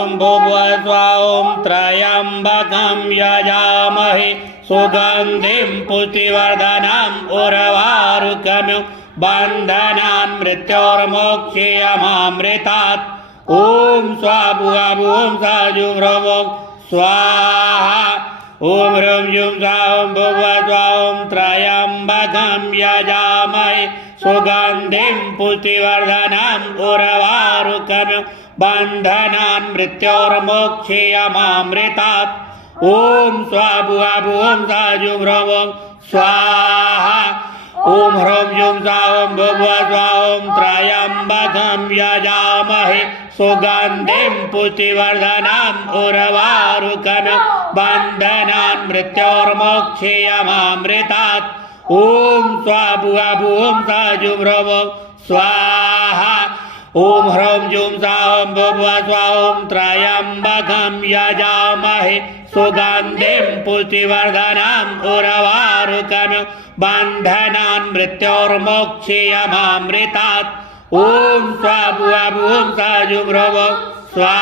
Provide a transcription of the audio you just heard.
ॐ भुवस्वां त्र्यम्बकं यजामहे सुगन्धिं पुष्टिवर्धनम् उर्वारुकमिव बन्धनान् मृत्योर्मोक्षयमामृतात्। ॐ स्वाभुवं सजुभ्रवं स्वाहा। ॐ ह्रीं जुं स्वां भुवस्वां त्र्यम्बकं यजामहे सुगन्धिं पुष्टिवर्धनम् उर्वारुकमिव बन्धनान् मृत्योर्मोक्षयमामृतात्। ॐ स्वाभुवं सजुभ्रवं स्वाहा। ॐ ह्रीं जुं स्वां भुवस्वां त्र्यम्बकं यजामहे सुगन्धिं पुष्टिवर्धनम् उर्वारुकमिव बन्धनान् मृत्योर्मोक्षयमामृतात्। ॐ स्वाभुवं सजुभ्रवं स्वाहा। ॐ ह्रीं जुं स्वां भुवस्वां त्र्यम्बकं यजामहे सुगन्धिं पुष्टिवर्धनम् उर्वारुकमिव बन्धनान् मृत्योर्मोक्षयमामृतात्। ॐ स्वाभुवं सजुभ्रवं स्वाहा।